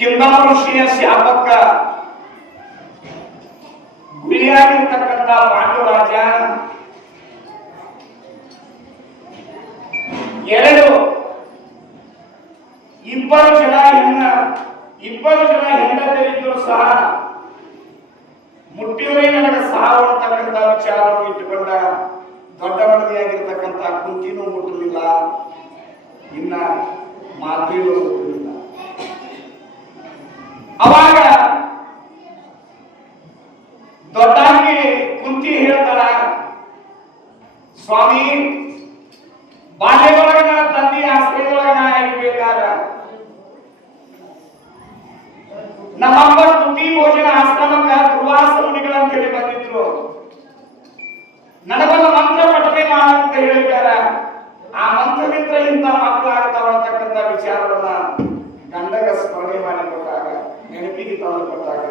ಕಿಂದಮ ಋಷಿಯ ಶಾಪಕ್ಕ ಗುರಿಯಾಗಿರ್ತಕ್ಕಂಥ ಪಾಂಡುರಾಜ ಇಬ್ಬರು ಜನ ಹೆಂಡತಿಯರಿದ್ದರೂ ಸಹ ಮುಟ್ಟಿದರೆ ನನಗೆ ಸಾವು ಅಂತಕ್ಕಂಥ ವಿಚಾರವನ್ನು ಇಟ್ಟುಕೊಂಡ ದೊಡ್ಡ ಮನದಿಯಾಗಿರ್ತಕ್ಕಂಥ ಕುಂತಿನೂ ಮುಟ್ಟಲಿಲ್ಲ, ಇನ್ನ ಮಾದ್ರಿನೂ ಮುಟ್ಟಲಿಲ್ಲ. ಅವಾಗ ದೊಡ್ಡಾಗಿ ಕುಂತಿ ಹೇಳ್ತಾಳ, ಸ್ವಾಮಿ ಬಾಲ್ಯದೊಳಗ ತಂದೆ ಆಶ್ರಯದೊಳಗ ಇರ್ಬೇಕಾದ ನಮ್ಮಮ್ಮ ತುಟಿ ಭೋಜನ ಆಶ್ರಮಕ್ಕ ದುರ್ವಾಸ ಮುನಿಗಳಂತೇಳಿ ಬಂದಿದ್ರು. ನನಗೊಂದು ಮಂತ್ರ ಪಠನೆ ಮಾಡಂತ ಹೇಳಿದಾರ. ಆ ಮಂತ್ರದಿಂದ ಇಂಥ ಮಕ್ಕಳಾಗ್ತಾವ ಅಂತಕ್ಕಂಥ ವಿಚಾರವನ್ನ ಗಂಡಗ ಸ್ಮರಣೆ ಮಾಡಿಕೊಟ್ಟಾಗ, ನೆನಪಿಗೆ ತಂದು ಕೊಟ್ಟಾಗ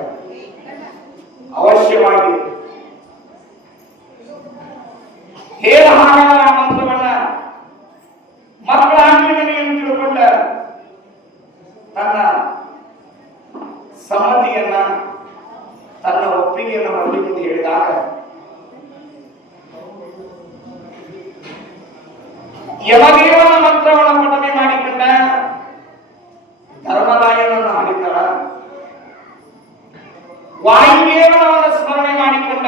ಅವಶ್ಯವಾಗಿ ಹೇಳ ಹಾಗಾದ ಆ ಮಂತ್ರವನ್ನ ಮಕ್ಕಳಾಗ್ಲಿ ಎಂದು ತಿಳ್ಕೊಂಡ ತನ್ನ ಸಮ್ಮತಿಯನ್ನ, ತನ್ನ ಒಪ್ಪಿಗೆಯನ್ನು ಹೊರಡಿಕೊಂಡು ಹೇಳಿದಾಗ ಯಮದೇವನ ಮಂತ್ರವನ್ನು ಪಠನೆ ಮಾಡಿಕೊಂಡ ಧರ್ಮರಾಯನನ್ನು ಹಾಡಿದ್ದಾಳ. ವಾಯುದೇವನವನ್ನು ಸ್ಮರಣೆ ಮಾಡಿಕೊಂಡ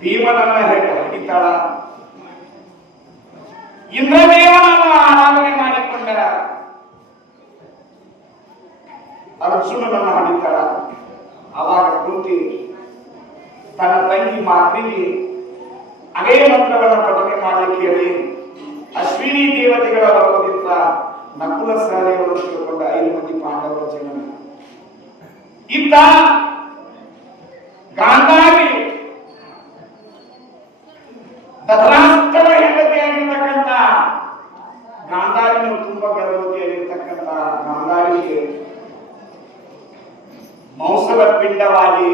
ಭೀಮನನ್ನ ಹಾಡಿದ್ದಾಳ. ಇಂದ್ರದೇವನನ್ನು ಆರಾಧನೆ ಮಾಡಿಕೊಂಡ ಅರ್ಜುನನನ್ನು ಹಾಡಿದ್ದಾಳ. ಅವಾಗ ಕುಂತಿ ತನ್ನ ತಂಗಿ ಮಾದ್ರಿಗೆ ಅದೇ ಮಂತ್ರವನ್ನು ಪಠನೆ ಮಾಡಲಿಕ್ಕೆ ಹೇಳಿ ಅಶ್ವಿನಿ ದೇವತೆಗಳ ಬರೋದಿತ್ತ ನಕುಲ ಸಹದೇವರನ್ನು ತಿಳ್ಕೊಂಡ 5 ಮಂದಿ ಪಾಂಡವರ ಜನ ಇತ್ತ ಗಾಂಧಾರಿ ಧೃತರಾಷ್ಟ್ರನ ಹೆಂಡತಿಯಾಗಿರ್ತಕ್ಕಂಥ ಗಾಂಧಾರಿನ ತುಂಬಾ ಗರ್ಭವತಿಯಾಗಿರ್ತಕ್ಕಂಥ ಗಾಂಧಾರಿಗೆ ಮೌಸಲ ಪಿಂಡವಾಗಿ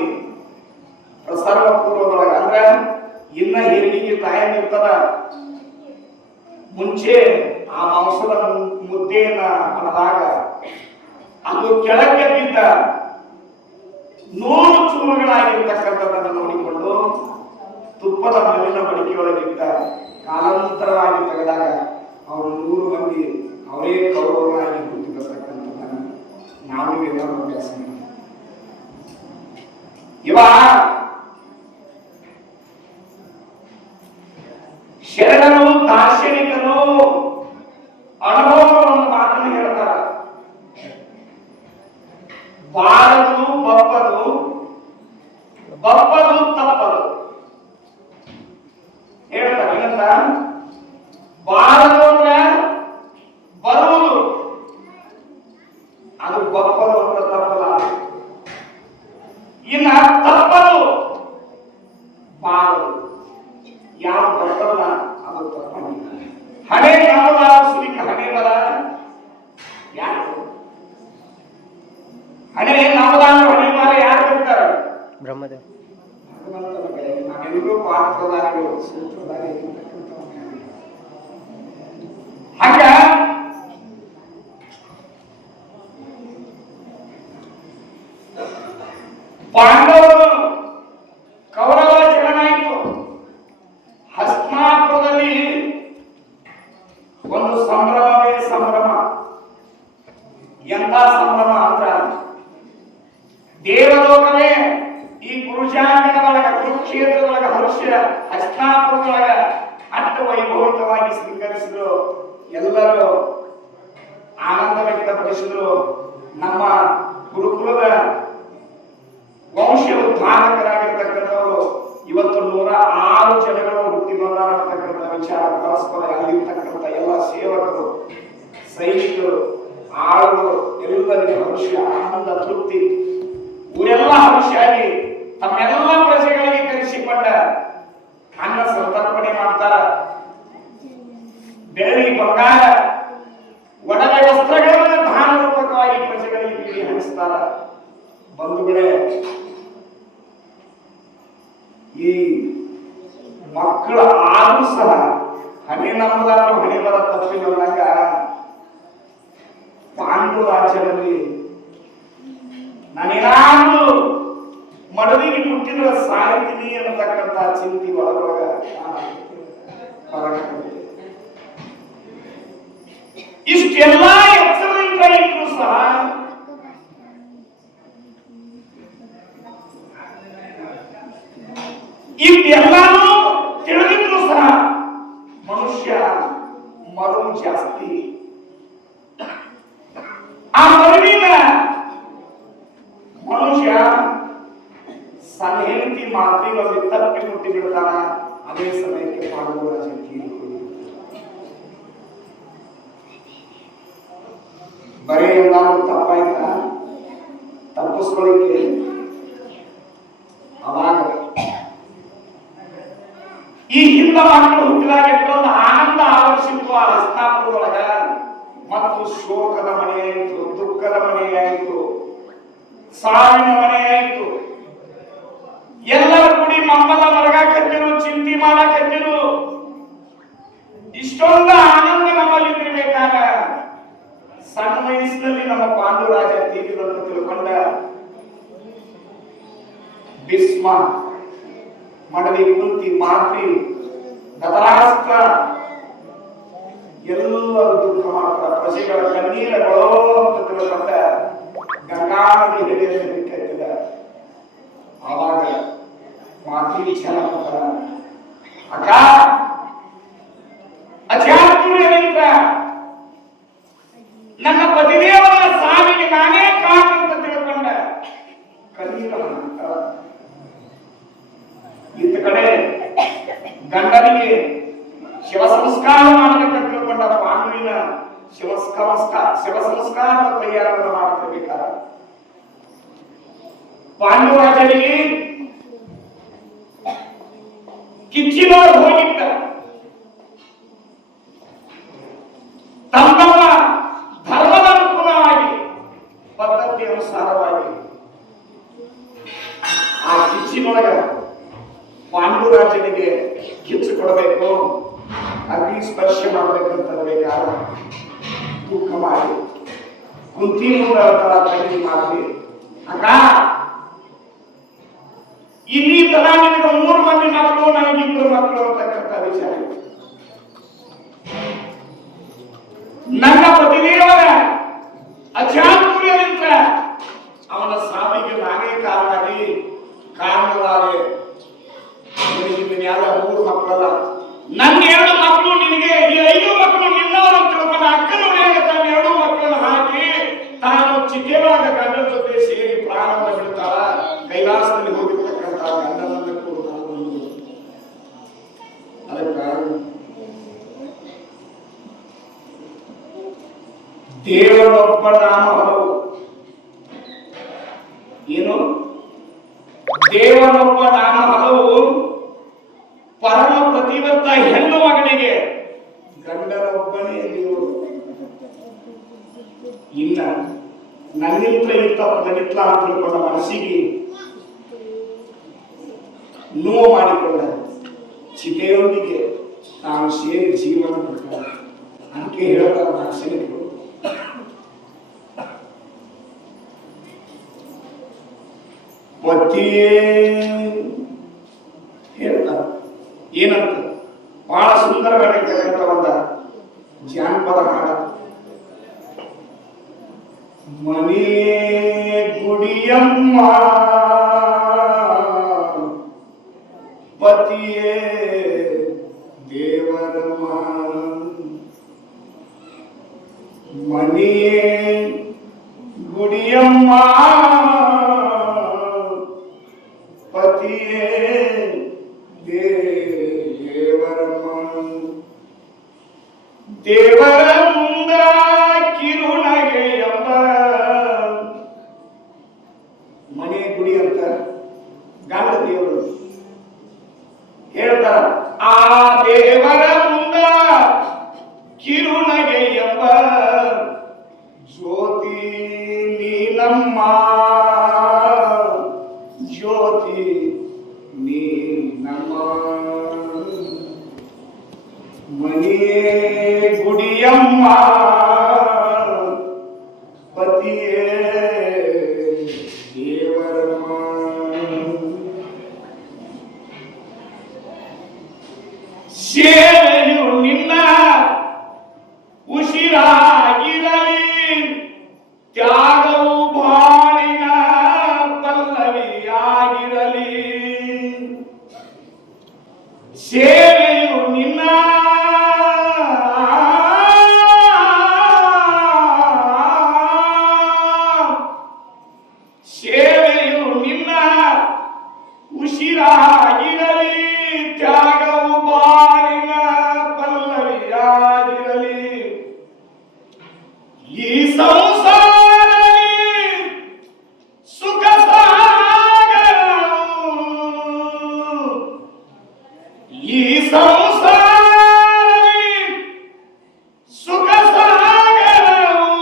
ಪ್ರಸರ್ವ ಪೂರ್ವದೊಳಗ ಅಂದ್ರೆ ಇನ್ನ ಹೆರಿಗೆ ಟೈಮ್ ಇರ್ತದ, ಮುಂಚೆ ಆ ಮಾಂಸದ ಮುದ್ದೆಯನ್ನ ಅಣದಾಗ ಅದು ಕೆಳಕ್ಕೆ ಬಿದ್ದ 100 ಚೂರುಗಳಾಗಿರ್ತಕ್ಕಂಥದ್ದನ್ನು ನೋಡಿಕೊಂಡು ತುಪ್ಪದ ಮಲ್ಲಿನ ಮಡಿಕೆಯೊಳಗಿದ್ದ ಕಾಲಾಂತರವಾಗಿ ತೆಗೆದಾಗ ಅವರು 100 ಮಂದಿ ಅವರೇ ಕೌರವರಾಗಿ ಹುಟ್ಟಿರ್ತಕ್ಕಂಥದ್ದನ್ನು ನಾವು ಎಲ್ಲರೂ ಅಭ್ಯಾಸ ಮಾಡಿ ಇವ ಶರಣರು ದಾರ್ಶನಿಕರು ಅನುಭವವನ್ನು ಮಾತನ್ನು ಹೇಳ್ತಾರ. ಬಾರದು ಬಪ್ಪದು, ಬಪ್ಪದು ತಪ್ಪದು ಹೇಳ್ತಾರೆ. ಏನಂತ ಬಾರದು ಅಂದ್ರೆ ಬರುವುದು, ಅದು ಬಪ್ಪದು ಅಂತ ತಪ್ಪಲ್ಲ. ಇನ್ನ ತಪ್ಪದು ಬಾರದು, ಯಾವ ಬರ್ತಲ್ಲ ಅದು ತಪ್ಪಲ್ಲ. ಹಣೆ ನಾಮದ ಸುಲಿಕ ಹಣೆ ಬರ ಯಾರು ಹಣೆ ನಾಮದ ಹಣೆ ಬರ ಯಾರು ಬರ್ತಾರೆ? ಬ್ರಹ್ಮದೇವ. ನಾವೆಲ್ಲರೂ ಪಾತ್ರಧಾರಿಗಳು, ಸೂತ್ರಧಾರಿ. ಹಂಗ ಪಾಂಡವರು ಕೌರವ ಜನನಾಯಿತು. ಹಸ್ತಿನಾಪುರದಲ್ಲಿ ಒಂದು ಸಂಭ್ರಮವೇ ಸಂಭ್ರಮ. ಎಂತ ಸಂಭ್ರಮ ಅಂದ್ರ ದೇವಲೋಕವೇ ಈ ಕುರುಶಾಂಗಣದೊಳಗ ಕುರುಕ್ಷೇತ್ರದೊಳಗ ಹರ್ಷ ಹಸ್ತಿನಾಪುರದೊಳಗ ಅಟ್ಟ ವೈಭವಿತವಾಗಿ ಸ್ವೀಕರಿಸಿದ್ರು. ಎಲ್ಲರೂ ಆನಂದ ವ್ಯಕ್ತಪಡಿಸಿದ್ರು. ನಮ್ಮ ಗುರುಕುಲದ ವಂಶ ಉದ್ಧಾರಕರಾಗಿರ್ತಕ್ಕಂಥವರು ಇವತ್ತು 106 ಜನಗಳು ಹುಟ್ಟಿ ಬಂದಾರತಕ್ಕಂಥ ವಿಚಾರ ಪರಸ್ಪರ ಅಲ್ಲಿರ್ತಕ್ಕಂಥ ಎಲ್ಲ ಸೇವಕರು, ಸೈನಿಕರು, ಆಳುಗಳು ಎಲ್ಲರಿಗೂ ಹರ್ಷ, ಆನಂದ, ತೃಪ್ತಿ. ಊರೆಲ್ಲ ಹರ್ಷಾಗಿ ತಮ್ಮೆಲ್ಲ ಪ್ರಜೆಗಳಿಗೆ ಕರೆಸಿಕೊಂಡ ಅನ್ನ ಸಂತರ್ಪಣೆ ಮಾಡ್ತಾರ. ಬೆಳ್ಳಿ ಬಂಗಾರ ಒಡವೆ ವಸ್ತ್ರಗಳನ್ನು ದಾನ ರೂಪಕವಾಗಿ ಪ್ರಜೆಗಳಿಗೆ ನೀಡಿ ಹಂಚ್ತಾರ. ಬಂಧುಗಳೇ, ಈ ಮಕ್ಕಳ ಆದ್ರೂ ಸಹ ಹಣೆ ನಮ್ಮದಾದ್ರೂ ಹಣೆ ಬರ ತಪ್ಪಿಲ್ಲಂಗ ರಾಜ್ಯದಲ್ಲಿ ನಾನೇನಾದ್ರೂ ಮಡವಿಗೆ ಮುಟ್ಟಿದ್ರೆ ಸಾಯ್ತೀನಿ ಅನ್ನತಕ್ಕಂಥ ಚಿಂತೆ ಒಳಗೊಳಗ ಇಷ್ಟೆಲ್ಲ ಎಚ್ಚರಿಕೆ ಇದ್ರು ಸಹ ಇದೆಲ್ಲಾನು ತಿಳಿದಿದ್ರು ಸಹ ಮನುಷ್ಯ ಮರವು ಜಾಸ್ತಿ. ಆ ಮರುವಿನ ಮನುಷ್ಯ ಸಣ್ಣ ಹೆಂಡತಿ ಮಾತಿನಲ್ಲಿ ತಪ್ಪಿ ಮುಟ್ಟಿ ಬಿಡ್ತಾನ. ಅದೇ ಸಮಯಕ್ಕೆ ಪಾಂಡುರ ಬರೀ ಎಲ್ಲಾದ್ರೂ ತಪ್ಪಾಯ್ತಾ ತಪ್ಪಿಸ್ಕೊಳ್ಳಿಕ್ಕೆ ಅವಾಗ ಈ ಹಿಂದ ಮಕ್ಕಳು ಹುಟ್ಟಿದಾಗ ಎಷ್ಟೊಂದು ಆನಂದ ಆವರಿಸಿತ್ತು ಆ ಹಸ್ತಾಪುರದೊಳಗ. ಮತ್ತು ಶೋಕದ ಮನೆಯಾಯಿತು, ದುಃಖದ ಮನೆಯಾಯಿತು, ಸಾವಿನ ಮನೆಯಾಯಿತು. ಎಲ್ಲರೂ ಕೂಡಿ ಮಮ್ಮಲ ಮರಗಾಕತ್ತಿರು, ಚಿಂತೆ ಮಾಡಕತ್ತಿರು. ಇಷ್ಟೊಂದು ಆನಂದ ನಮ್ಮಲ್ಲಿ ಇರಬೇಕಾಗ ಸಣ್ಣ ವಯಸ್ಸಿನಲ್ಲಿ ನಮ್ಮ ಪಾಂಡುರಾಜ ತೀರಿದಂತ ತಿಳ್ಕೊಂಡ ಭೀಷ್ಮ ಮಡದಿ ಕುಂತಿ ಮಾತ್ರಿ ಧೃತರಾಷ್ಟ್ರ ಎಲ್ಲರೂ ದುಃಖ ಮಾಡ್ತಾರೆ. ಪ್ರಜೆಗಳ ಕಣ್ಣೀರಗಳು ಅಂತ ತಿಳ್ಕೊಂಡ ಗಂಗಾ ನದಿ ಹಿಡಿಯಲ್ಲಿ ಬಿಟ್ಟಿದ್ದ. ಆವಾಗ ಮಾತಿ ವಿಚಾರ ಮಾಡ್ತಾರ, ಅಕ್ಕ ಅಜಾತುರ್ಯದಿಂದ ನನ್ನ ಪತಿದೇವರ ಸಾವಿಗೆ ನಾನೇ ಕಾರಣ ಅಂತ ತಿಳ್ಕೊಂಡ ಕಣ್ಣೀರ ಇತ್ತ ಕಡೆ ಗಂಡನಿಗೆ ಶಿವ ಸಂಸ್ಕಾರ ಮಾಡಬೇಕಂತ ತಿಳ್ಕೊಂಡ ಪಾಂಡುವಿನ ಶಿವ ಸಂಸ್ಕಾರ ತಯಾರನ್ನು ಮಾಡ್ತಿರ್ಬೇಕಾದ ಪಾಂಡುರಾಜನಿಗೆ ಕಿಚ್ಚಿನವರು ಹೋಗಿದ್ದ. ತಮ್ಮ ಧರ್ಮದ ಅನುಗುಣವಾಗಿ ಪದ್ಧತಿ ಅನುಸಾರವಾಗಿ ಆ ಕಿಚ್ಚಿನೊಳಗ ಪಾಂಡುರಾಜನಿಗೆ ಕಿಚ್ಚು ಕೊಡಬೇಕು, ಅಗ್ನಿ ಸ್ಪರ್ಶ ಮಾಡಬೇಕಂತ ಬೇಕಾದ ದುಃಖ ಮಾಡಿ ಕುಂತಿ ಮುಂದರ ಖರೀದಿ ಮಾಡಿ, ಅಕ್ಕ ಇಲ್ಲಿ ತರ ನಿಮಗೆ 3 ಮಂದಿ ಮಕ್ಕಳು, ನನಗೆ 2 ಮಕ್ಕಳು ಅಂತಕ್ಕಂಥ ವಿಚಾರ. ನನ್ನ ಪತಿದೇವರ ಅಚಾತುರ್ಯದಿಂದ ಅವನ ಸಾವಿಗೆ ನಾನೇ ಕಾರಣವಾದೆ. ಯಾರ 3 ಮಕ್ಕಳಲ್ಲ, ನನ್ನ 2 ಮಕ್ಕಳು ನಿನಗೆ, ಈ 5 ಮಕ್ಕಳು ನಿನ್ನವರು ಅಂತ ತಿಳ್ಕೊಂಡ ಅಕ್ಕನ ಮೇಲೆ ತನ್ನ 2 ಮಕ್ಕಳನ್ನು ಹಾಕಿ ತಾನು ಚಿಕ್ಕೇವಾಗ ಗಂಡನ ಜೊತೆ ಸೇರಿ ಪ್ರಾಣವನ್ನು ಬಿಡ್ತಾಳ. ಕೈಲಾಸದಲ್ಲಿ ಹೋಗಿರ್ತಕ್ಕಂಥ ಗಂಡನನ್ನು ಕೂಡ ಅದಕ್ಕೆ ದೇವರೊಬ್ಬ ನಾಮ ಹಲವು. ಏನು? ದೇವರೊಬ್ಬ ನಾಮ ಹಲವು. ಪರಮ ಪ್ರತಿವರ್ತ ಹೆಣ್ಣು ಮಗನಿಗೆ ಗಂಡನೊಬ್ಬನೇ ದೇವರು. ಇನ್ನ ನನ್ನಿಂದ ಇರ್ತಕ್ಕಂಥ ಅಂತ ತಿಳ್ಕೊಂಡ ಮನಸ್ಸಿಗೆ ನೋವು ಮಾಡಿಕೊಂಡ ಚಿತೆಯೊಂದಿಗೆ ತಾನು ಸೇರಿ ಜೀವನ ಪಡ್ತಾನೆ. ಅದಕ್ಕೆ ಹೇಳ್ತಾರೆ ದಾರ್ಶನಿಕರು, ಪತಿಯೇ ಹೇಳ್ತಾರೆ ಏನಂತ. ಬಹಳ ಸುಂದರವಾಗಿರ್ತಕ್ಕಂಥ ಒಂದು ಜಾನಪದ ಹಾಡ. ಮನೆ ಗುಡಿಯಮ್ಮ ಪತಿಯೇ ದೇವರಮ್ಮ, ಮನೆಯೇ ಗುಡಿಯಮ್ಮ ಪತಿಯೇ ದೇವರಮ್ಮ. ದೇವರ ಮುಂದ ಕಿರುನಗೆ ಎಂಬ ಮನೆ ಗುಡಿ ಅಂತ ಗಂಡ ದೇವರು ಹೇಳ್ತಾರ. ಆ ದೇವರ ಮುಂದ ಕಿರುನಗೆ ಎಂಬ ಜ್ಯೋತಿ ನೀನಮ್ಮ ಈ ಸಂಸಾರದಲ್ಲಿ ಸುಖ ಸಾಗರವು, ಈ ಸಂಸಾರದಲ್ಲಿ ಸುಖ ಸಾಗರವು,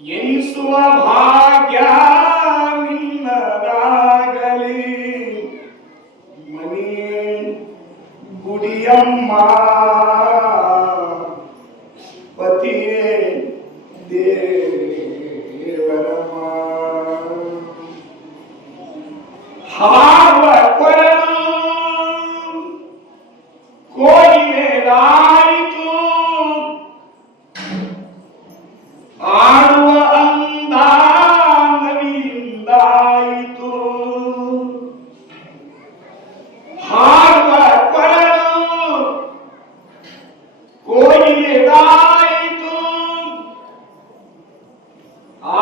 ಎನಿಸುವ ಭಾಗ್ಯ ನಿನ್ನದಾಗಲಿ. ಮನೆಯೇ ಗುಡಿಯಮ್ಮ, ಪತಿಯೇ ದೇವರಮ್ಮ. ಹಾರುವ ಕೊರಳು ಕೋಯಿಲೆದಾಯಿತು, ಆಡುವ ಅಂದ ನವಿಲಿಂದಾಯಿತು. ಹಾರುವ ಕೊರಳು ಕೋಯಿಲೆದಾಯಿತು,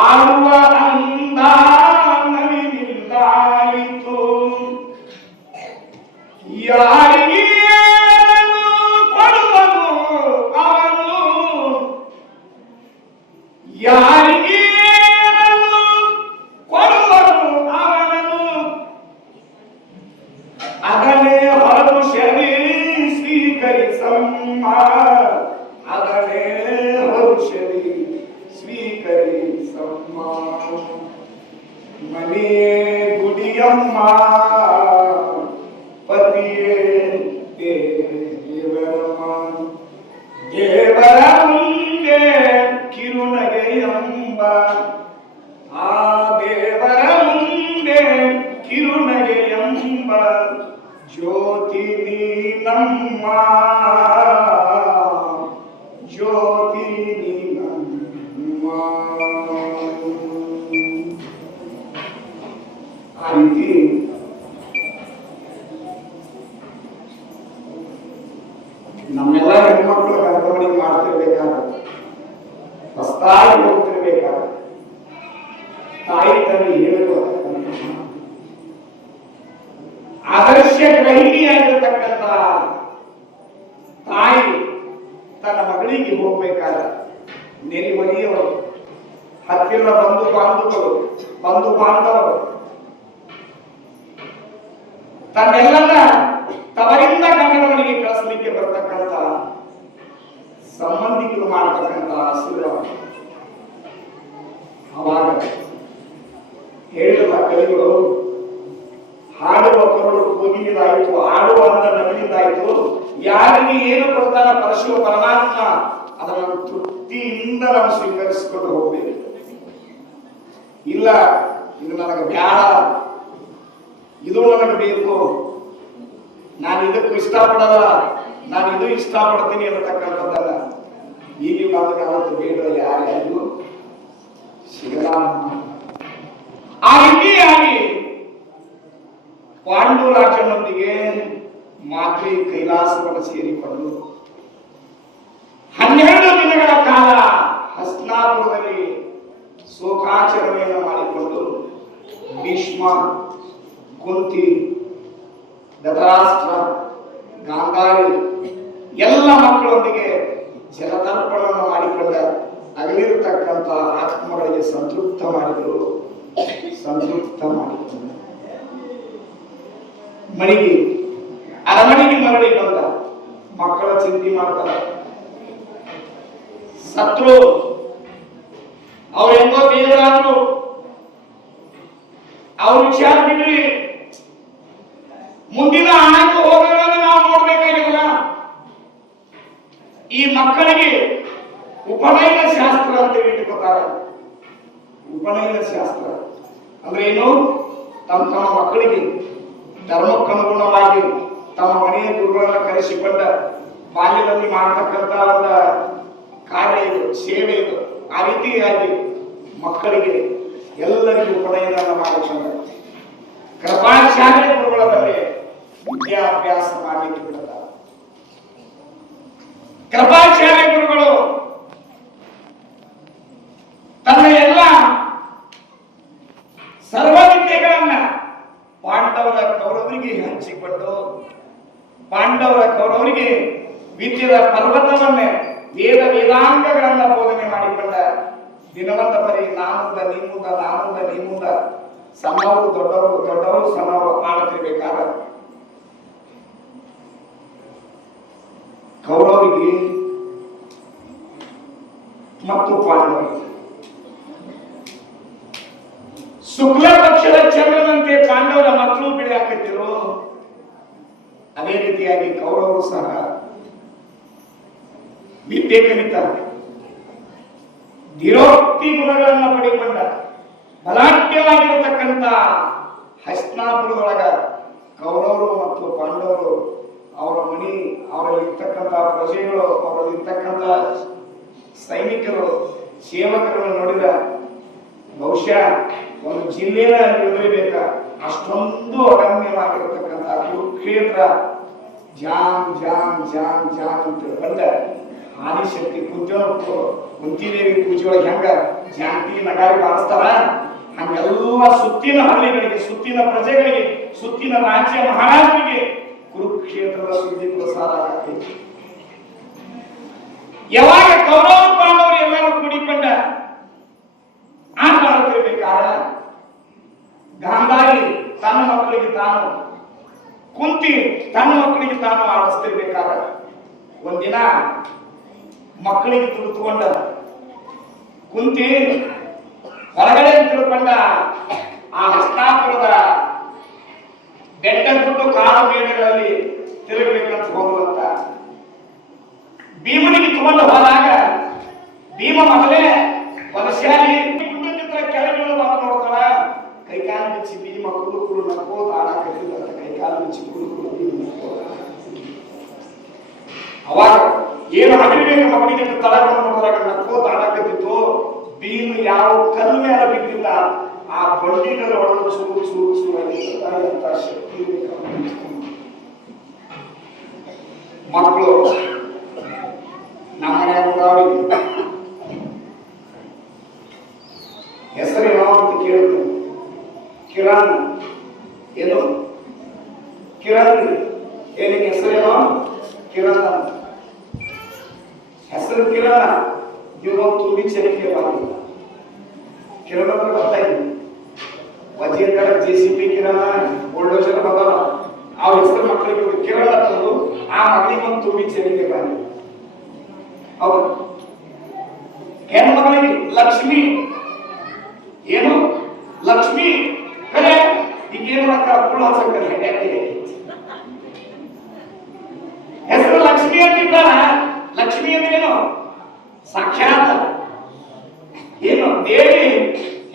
ಆಡುವ ಅಂದ ನವಿಲಿಂದಾಯಿತು. ಯಾರಿಗೆ ಕೊಡುವನು ಅವನು, ಯಾರಿಗೆ ಕೊಡುವನು ಅವನನು, ಅದನ್ನೇ ಹರುಷನೇ ಸ್ವೀಕರಿಸಮ್ಮ, ಅದನ್ನೇ ಹರುಷನೇ ಸ್ವೀಕರಿಸಮ್ಮ. ಮನೆಯೇ ಗುಡಿಯಮ್ಮ, ಪತಿಯೇ ದೇವರಮ್ಮ. ದೇವರ ಮುಂದೆ ಕಿರುನಗೆಯೆಂಬ, ಆ ದೇವರ ಮುಂದೆ ಕಿರುನಗೆಯೆಂಬ ಜ್ಯೋತಿ ನೀನಮ್ಮ, ಜ್ಯೋತಿ ನೀನಮ್ಮ. ಆ ರೀತಿ ನಮ್ಮೆಲ್ಲ ಹೆಣ್ಮಕ್ಳು ಗರ್ಭವಣಿಗೆ ಮಾಡ್ತಿರ್ಬೇಕಾದ್ರೆ, ಹೊಸದಾಗಿ ಹೋಗ್ತಿರ್ಬೇಕಾದ್ರೆ ತಾಯಿ ತಂದೆ ಹೇಳುವ ಆದರ್ಶ ಗ್ರಹಿಣಿಯಾಗಿರ್ತಕ್ಕಂಥ ತಾಯಿ ತನ್ನ ಮಗಳಿಗೆ ಹೋಗ್ಬೇಕಾದ್ರೆ ನೆರೆಮನೆಯವರು, ಹತ್ತಿರ ಬಂಧು ಬಾಂಧವರು ತನ್ನೆಲ್ಲ ತವರಿಂದ ಗಂಡನ ಮನೆಗೆ ಕಳಿಸಲಿಕ್ಕೆ ಬರ್ತಕ್ಕಂಥ ಸಂಬಂಧಿಕರು ಮಾಡತಕ್ಕಂಥ ಆಶೀರ್ವಾದ. ಅವಾಗ ಹೇಳಿದ ಕವಿಗಳು, ಹಾಡುವ ಕೊರಳು ಕೂಗಿದಾಯಿತು, ಆಡುವ ಅಂದ ನವಿಲಿದಾಯಿತು. ಯಾರಿಗೆ ಏನು ಕೊಡ್ತಾನ ಪರಶಿವ ಪರಮಾತ್ಮ, ಅದನ್ನು ತೃಪ್ತಿಯಿಂದ ನಾವು ಸ್ವೀಕರಿಸಿಕೊಂಡು ಹೋಗ್ಬೇಕು. ಇಲ್ಲ ಇದು ನನಗೆ ಬ್ಯಾಡ, ಇದು ನನಗೆ ಬೇಕು, ನಾನು ಇದಕ್ಕೂ ಇಷ್ಟಪಡಲ್ಲ, ನಾನು ಇದು ಇಷ್ಟಪಡ್ತೀನಿ ಅನ್ನತಕ್ಕಂಥದ್ದಲ್ಲ. ಈಗ ನನಗೆ ಅವತ್ತು ಬೇಡ, ಯಾರ್ಯಾರಿಗೂ ಸಿಗಲ್ಲ. ಆ ರೀತಿಯಾಗಿ ಪಾಂಡುರಾಜನೊಂದಿಗೆ ಮಾತ್ರಿ ಕೈಲಾಸವನ್ನು ಸೇರಿಕೊಂಡು 12 ದಿನಗಳ ಕಾಲ ಹಸ್ತಿನಾಪುರದಲ್ಲಿ ಶೋಕಾಚರಣೆಯನ್ನು ಮಾಡಿಕೊಂಡು ಭೀಷ್ಮ, ಕುಂತಿ, ಧೃತರಾಷ್ಟ್ರ, ಗಾಂಧಾರಿ ಎಲ್ಲ ಮಕ್ಕಳೊಂದಿಗೆ ಜಲತರ್ಪಣವನ್ನು ಮಾಡಿಕೊಂಡ ಅಗಲಿರತಕ್ಕಂಥ ಆತ್ಮಗಳಿಗೆ ಸಂತೃಪ್ತ ಮಾಡಿದರು. ಮನೆಗೆ ಅರಮನೆಗೆ ಮರಳಿ ಬಂದ. ಮಕ್ಕಳ ಚಿಂತೆ ಮಾಡ್ತಾರ, ಸತ್ರು, ಅವ್ರೆಂಗೋ ದೇವರಾದ್ರು, ಅವ್ರ ವಿಚಾರ ಬಿಡ್ರಿ, ಮುಂದಿನ ಆಯ್ಕೆ ಹೋಗೋದನ್ನ ನಾವು ನೋಡ್ಬೇಕಾಗಿಲ್ಲ. ಈ ಮಕ್ಕಳಿಗೆ ಉಪನಯನ ಶಾಸ್ತ್ರ ಅಂತ ಇಟ್ಟುಕೊತಾರ. ಉಪನಯನ ಶಾಸ್ತ್ರ ಅಂದ್ರೆ ಏನು? ತಮ್ಮ ಮಕ್ಕಳಿಗೆ ಧರ್ಮಕ್ಕನುಗುಣವಾಗಿ ತಮ್ಮ ಮನೆಯ ಗುರುಗಳನ್ನ ಕರೆಸಿಕೊಂಡ ಬಾಲ್ಯದಲ್ಲಿ ಮಾಡತಕ್ಕಂತ ಒಂದು ಕಾರ್ಯ ಇದು, ಸೇವೆ ಇದು. ಆ ರೀತಿಯಾಗಿ ಮಕ್ಕಳಿಗೆ ಎಲ್ಲರಿಗೂ ಉಪನಯನ ಮಾಡಿಕೊಂಡ ಕೃಪಾಚಾರ್ಯ ಗುರುಗಳ ಬಳಿ ವಿದ್ಯಾಭ್ಯಾಸ ಮಾಡಲಿಕ್ಕೆ ಬಿಡುತ್ತಾರೆ. ಕೃಪಾಚಾರ್ಯ ಗುರುಗಳು ತನ್ನ ಎಲ್ಲ ಸರ್ವ ವಿದ್ಯೆಗಳನ್ನ ಪಾಂಡವರ ಕೌರವರಿಗೆ ಹಂಚಿಕೊಂಡು, ಪಾಂಡವರ ಕೌರವರಿಗೆ ವಿದ್ಯೆಯ ಪರ್ವತವನ್ನೇ ವೇದಾಂಗಗಳನ್ನ ದಿನವಂತ ಪರಿ ನಾ ಮುಂದ ನೀ ಮುಂದ ನಾ ಮುಂದ ನೀ ಮುಂದ ಸಣ್ಣವರು ದೊಡ್ಡವರು ದೊಡ್ಡವರು ಸಣ್ಣವರು ಆಡುತ್ತಿರ್ಬೇಕಾದ ಕೌರವರಿಗೆ ಮತ್ತು ಪಾಂಡವರಿಗೆ ಶುಕ್ಲ ಪಕ್ಷದ ಚಂದ್ರನಂತೆ ಪಾಂಡವರ ಮಕ್ಕಳು ಬೆಳೆಯಾಕತ್ತಿರು. ಅದೇ ರೀತಿಯಾಗಿ ಕೌರವರು ಸಹ ವಿದ್ಯೆ ಕಲಿತಾರೆ, ಧೀರೋಕ್ತಿ ಗುಣಗಳನ್ನು ಪಡೆದುಕೊಂಡ ಬಲಾಢ್ಯವಾಗಿರತಕ್ಕಂಥ ಹಸ್ತಿನಾಪುರದೊಳಗ ಕೌರವರು ಮತ್ತು ಪಾಂಡವರು ಅವರ ಮನಿ, ಅವರಲ್ಲಿ ಇರ್ತಕ್ಕಂಥ ಪ್ರಜೆಗಳು, ಅವರಲ್ಲಿ ಇರ್ತಕ್ಕಂಥ ಸೈನಿಕರು, ಸೇವಕರನ್ನು ನೋಡಿದ ಬಹುಶಃ ಒಂದು ಜಿಲ್ಲೆಯ ನಿರ್ವಹಿಸಬೇಕ ಅಷ್ಟೊಂದು ಅಗಮ್ಯವಾಗಿರತಕ್ಕಂಥ ಕುರುಕ್ಷೇತ್ರ ಜಾಮ್ ಜಾಮ್ ಜಾಮ್ ಜಾಮ್ ಅಂತ ಬಂದ ಆದಿಶಕ್ತಿ ಕುಂತಿದೇವಿ ಪೂಜೆ ಒಳಗೆ ಹೆಂಗ ಜಾಂತಿ ನಗಾರಿ ಬಾರಿಸ್ತಾರ ಹಂಗೆಲ್ಲ ಸುತ್ತಿನ ಹಳ್ಳಿಗಳಿಗೆ, ಸುತ್ತಿನ ಪ್ರಜೆಗಳಿಗೆ, ಸುತ್ತಿನ ರಾಜ್ಯ ಮಹಾರಾಜರಿಗೆ ಕುರುಕ್ಷೇತ್ರದ ಸುದ್ದಿ ಪ್ರಸಾರ ಆಗೈತಿ. ಯಾವಾಗ ಕೌರವ ಪಾಂಡವರು ಎಲ್ಲರೂ ಕೂಡಿಕೊಂಡ ಆಟ ಆಡುತ್ತಿರ್ಬೇಕಾದ ಗಾಂಧಾರಿ ತನ್ನ ಮಕ್ಕಳಿಗೆ ತಾನು, ಕುಂತಿ ತನ್ನ ಮಕ್ಕಳಿಗೆ ತಾನು ಆಡಿಸ್ತಿರ್ಬೇಕಾದ ಒಂದಿನ ಮಕ್ಕಳಿಗೆ ತುಳಿದುಕೊಂಡ ಕುಂತಿ ಹೊರಗಡೆ ತಿಳ್ಕೊಂಡ ಆ ಹಸ್ತಾಪುರದ ಬೆಟ್ಟ ಗುಡ್ಡು ಕಾಡು ಮೇಡುಗಳಲ್ಲಿ ತಿರುಗಬೇಕಂತ ಹೋಗುವಂತ ಭೀಮನಿಗೆ ತಗೊಂಡು ಹೋದಾಗ ಭೀಮ ಮೊದಲೇ ವನಶಾಲಿ ಗುಡ್ಡದಿಂದ ಕೆಳಗಿಳಿದು ನೋಡ್ತಾಳ. ಕೈಕಾಲು ಬಿಚ್ಚಿ ಭೀಮ ಕುರುಕುರು ನಕ್ಕೋತ ಆಡಾಕತ್ತಿದ್ದ. ಕೈಕಾಲು ಬಿಚ್ಚಿ ಕುರುಕುರು ಅವಾಗ ಏನು ಅಡಿಬೇಕು ಮಗನಿಗೆ ತಳಕೊಂಡು ನೋಡಿದಾಗ ನಕ್ಕೋತ ಆಡಾಕತ್ತಿತ್ತು. ಭೀಮ ಯಾವ ಕಲ್ಲು ಮೇಲೆ ಬಿದ್ದಿಲ್ಲ, ಆ ಬಂಡಿಗಳ ಒಳಗೆ ಚೂರು ಚೂರು ಚೂರಾಗಿಂತ ಶಕ್ತಿ ಮಕ್ಕಳು ನಮ್ಮ ಮನೆಯಾಗ ಹೆಸರೇನೋ ಅಂತ ಕೇಳಿದ್ರು. ಕಿರಣ್ ಏನು ಕಿರಣ್ ಏನಿಗೆ ಹೆಸರೇನೋ ಕಿರಣ್ ಅಂತ ಹೆಸರು ಕಿರಣ್. ಇವರು ತುಂಬಿ ಚರಿಕೆ ಮಾಡಿಲ್ಲ. ಕಿರಣ್ ಅಂದ್ರೆ ಗೊತ್ತಾಯ್ತು, ವಜೀರ್ ಕಡೆ JCB ಕಿರಣ್ ಬುಲ್ಡೋಜರ್ ಬಂದವ ಅವ್ರ ಹೆಸರು ಮಕ್ಕಳಿಗೆ ಕಿರಣ್ ಅಂತಂದು ಆ ಮಕ್ಕಳಿಗೆ ಒಂದು ತುಂಬಿ ಚರಿಕೆ ಮಾಡಿಲ್ಲ. ಹೌದು, ಹೆಣ್ಣು ಮಕ್ಕಳಿಗೆ ಲಕ್ಷ್ಮಿ ಏನು ಲಕ್ಷ್ಮಿ ಕರೆ ಈಗೇನು ಕುಳ್ಳು ಹಚ್ಚಕ್ಕೆ ಹೆಸರು ಲಕ್ಷ್ಮಿ ಅಂತಿದ್ದಾರ. ಲಕ್ಷ್ಮಿ ಅಂದ್ರೇನು? ಸಾಕ್ಷಾತ್ ಏನು ದೇವಿ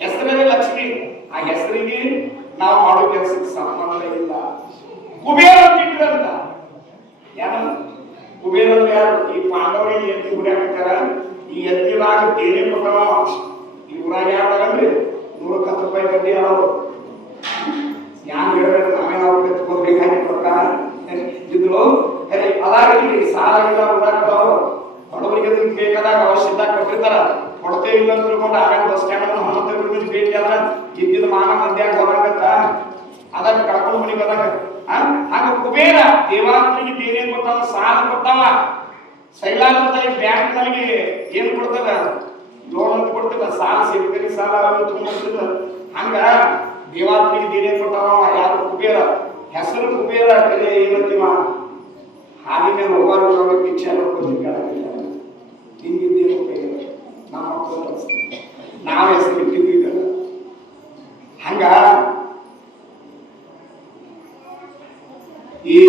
ಹೆಸರೇ ಲಕ್ಷ್ಮಿ. ಆ ಹೆಸರಿಗೆ ನಾವು ಮಾಡೋ ಕೆಲಸಕ್ಕೆ ಸಂಬಂಧ ಇಲ್ಲ. ಕುಬೇರ ಅಂತಿಟ್ರಂತ. ಯಾರು ಕುಬೇರ ಅಂದ್ರೆ ಯಾರು? ಈ ಪಾಂಡವರಿಗೆ ಎತ್ತಿ ಗುಡಿಯಾಕತ್ತಾರ. ಈ ಎತ್ತಿದಾಗ ದೇವಿ ಕೊಟ್ಟವ. ಈ ಊರಾಗ ಯಾವ್ದಾಗಲ್ರಿ 110 ರೂಪಾಯಿ ಬಡ್ಡಿ ಅದಾವ. ಯಾರು ಹೇಳ್ಬೇಕು, ನಾವೇನಾದ್ರು ಎತ್ಕೋಬೇಕಾಗಿ ಕೊಡ್ತಾರ ಇದ್ರು. ಅದಾಗಲಿ ಸಾಲ ಇಲ್ಲ ಊರಾಗದವರು ಬಡವರಿಗೆ ಬೇಕಾದಾಗ ಅವಶ್ಯದಾಗ ಕೊಟ್ಟಿರ್ತಾರ. ಕೊಡ್ತೇವೆ ಇಲ್ಲ ಅಂತ ತಿಳ್ಕೊಂಡು ಆಗಾಗ ಬಸ್ ಸ್ಟ್ಯಾಂಡ್ ಹನುಮಂತ ಭೇಟಿ ಆದ್ರ ಇದ್ದಿದ್ದ ಮಾನ ಮಂದ್ಯಾಗ ಹೋದಾಗತ್ತ ಅದನ್ನ ಕಳ್ಕೊಂಡು ಮನೆಗೆ ಹೋದಾಗ ಹಂಗ ಕುಬೇರ ದೇವಾಂತರಿಗೆ ಬೇರೆ ಕೊಟ್ಟಾವ, ಸಾಲ ಕೊಟ್ಟಾವ. ಸೈಲಾಂತ ಬ್ಯಾಂಕ್ ನಲ್ಲಿ ಏನ್ ಕೊಡ್ತದ, ಲೋನ್ ಅಂತ ಕೊಡ್ತದ, ಸಾಲ ಸಿರಿಕರಿ ಸಾಲ ತುಂಬಿಸ್ತದ. ಹಂಗ ದೇವಾಂತರಿಗೆ ಬೇರೆ ಕೊಟ್ಟಾವ ಯಾರು ಕುಬೇರ. ಹೆಸರು ಕುಬೇರ ಕಲೆ ಏನಂತೀವ ಹಾಲಿನ ಹೋಗೋರು ಭಿಕ್ಷೆ ನೋಡ್ಕೊಳ್ತೀವಿ. ಹಿಂಗಿದ್ದೇವೆ ನಮ್ಮ ಮಕ್ಕಳು ನಾವು ಹೆಸರು ಇಟ್ಟಿದ್ದೀವಿ. ಹಂಗ ಈ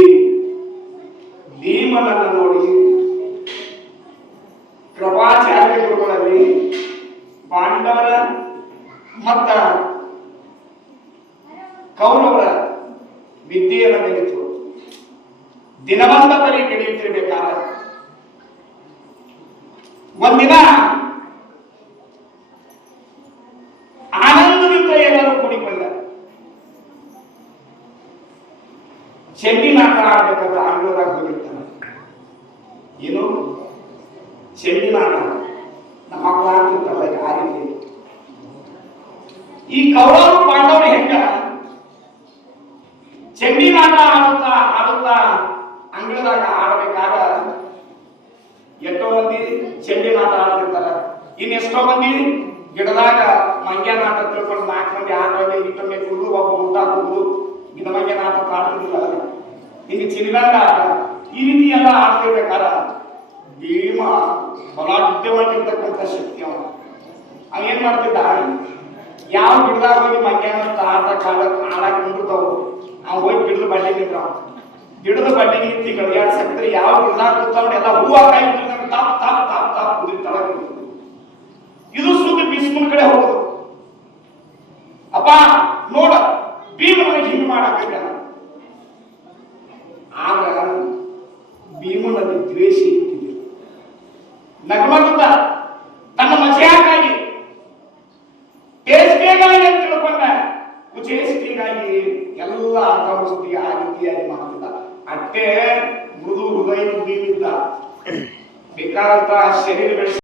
ಭೀಮನನ್ನ ನೋಡಿ ಕೃಪಾಚಾರ್ಯ ಗುರುಗಳಲ್ಲಿ ಪಾಂಡವರ ಮತ್ತ ಕೌರವರ ವಿದ್ಯೆಯನ್ನು ಬೆಳೀತು. ದಿನವಂತ ಪರಿ ಬೆಳೆಯುತ್ತಿರಬೇಕಾದ ಒಂದಿನ ಆನಂದದಿಂದ ಎಲ್ಲರೂ ಕೂಡಿಕೊಂಡ ಚೆಂಡಿ ನಾಟ ಆಡ್ಬೇಕಂತ ಆಂಗ್ಲದಾಗ ಹೋಗಿರ್ತಾನೆ. ಏನು ಚೆಂಡಿ ನಾಟ ನಮ್ಮ ಮಕ್ಕಳು ಆಗ್ತಿರ್ತಾರಲ್ಲ ಆ ರೀತಿ. ಈ ಕೌರವರು ಪಾಂಡವರು ಹೆಂಗ ಚೆಂಡಿ ನಾಟ ಆಡುತ್ತಾ ಆಡುತ್ತಾ ಅಂಗಳದಾಗ ಆಡಬೇಕಾದ ಎಷ್ಟೋ ಮಂದಿ ಚೆಂಡಿ ನಾಟ ಆಡ್ತಿರ್ತಾರ. ಇನ್ನೆಷ್ಟೋ ಮಂದಿ ಗಿಡದಾಗ ಮಂಗ್ಯಾನ ಆಟ ತಿಳ್ಕೊಂಡು 4 ಮಂದಿ ಆಟವಾಗಿ ಇಟ್ಟೊಮ್ಮೆ ಕುಡಿದು ಒಬ್ಬ ಊಟ ಕುಡಿದು ಗಿಡ ಮಂಗ್ಯಾನ ಆಟ ಆಡ್ತಿರ್ಲಿಲ್ಲ. ಹಿಂಗೆ ಚಿಲಿಗಾಲ ಆಟ ಈ ರೀತಿ ಎಲ್ಲ ಆಡ್ತಿರ್ಬೇಕಾರ ಭೀಮ ಬಲಾಢ್ಯವಾಗಿರ್ತಕ್ಕಂಥ ಶಕ್ತಿ ಅವನು. ಅವೇನ್ ಮಾಡ್ತಿದ್ದ, ಯಾವ ಗಿಡದಾಗ ಹೋಗಿ ಮಂಗ್ಯಾನ ಆಟ ಕಾಳಾಗಿ ನಿಂತಿರ್ತಾವು, ನಾವು ಹೋಗಿ ಗಿಡದ ಬಡ್ಡಿ ನಿಂತ ಗಿಡದ ಬಡ್ಡಿ ನಿಂತಿ ಗಡಿಯಾಡ್ಸಕ್ತಾರೆ. ಯಾವ ಗಿಡದಾಗ ಕೂತಾವ್ ಎಲ್ಲ ಹೂವು ಕಾಯಿ ತಾಪ್ ತಾಪ್ ತಾಪ್ ತಾಪ್ ಕುದಿರ್ತಾಳ. ಇದು ಸುದ್ದಿ ಭೀಷ್ಮನ ಕಡೆ ಹೋಗುದು. ಅಪ್ಪ ನೋಡ ಭೀಮನಿಗೆ ಹಿಂಗೆ ಮಾಡಾಕ. ಆಗ ಭೀಮನಲ್ಲಿ ದ್ವೇಷ ಇಟ್ಟಿದೆ. ನಗಮಗುತ್ತ ತನ್ನ ಮಜೆಯಾಗಾಗಿ ಟೇಸ್ಟಿಗಾಗಿ ಅಂತ ತಿಳ್ಕೊಂಡ ಕುಚೇಷ್ಟಿಗಾಗಿ ಎಲ್ಲ ಅರ್ಥವಸ್ತಿಗೆ ಆ ರೀತಿಯಾಗಿ ಮಾಡ್ತಿದ್ದ. ಅಷ್ಟೇ ಮೃದು ಹೃದಯ ಭೀಮಿದ್ದ. ಬೇಕಾದಂತ ಶರೀರ ಬೆಳೆಸಿ